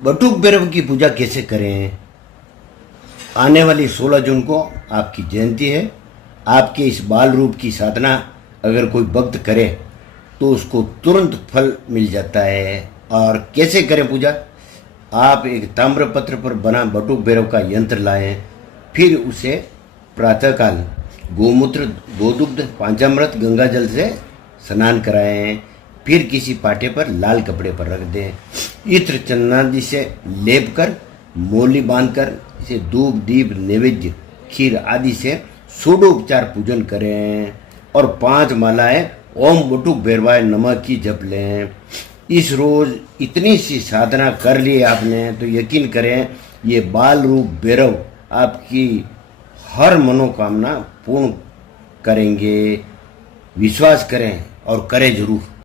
बटुक भैरव की पूजा कैसे करें? आने वाली 16 जून को आपकी जयंती है। आपके इस बाल रूप की साधना अगर कोई भक्त करे तो उसको तुरंत फल मिल जाता है। और कैसे करें पूजा? आप एक ताम्रपत्र पर बना बटुक भैरव का यंत्र लाएं, फिर उसे प्रातःकाल गोमूत्र, गोदुग्ध, पंचामृत, गंगा जल से स्नान कराएं। फिर किसी पाटे पर लाल कपड़े पर रख दें। इत्र चंदनादि से लेप कर मोली बांधकर इसे धूप, दीप, नैवेद्य, खीर आदि से षोडोपचार पूजन करें और 5 मालाएं ओम बटुक भैरवाय नमः की जप लें। इस रोज इतनी सी साधना कर ली आपने तो यकीन करें ये बाल रूप भैरव आपकी हर मनोकामना पूर्ण करेंगे। विश्वास करें और करें जरूर।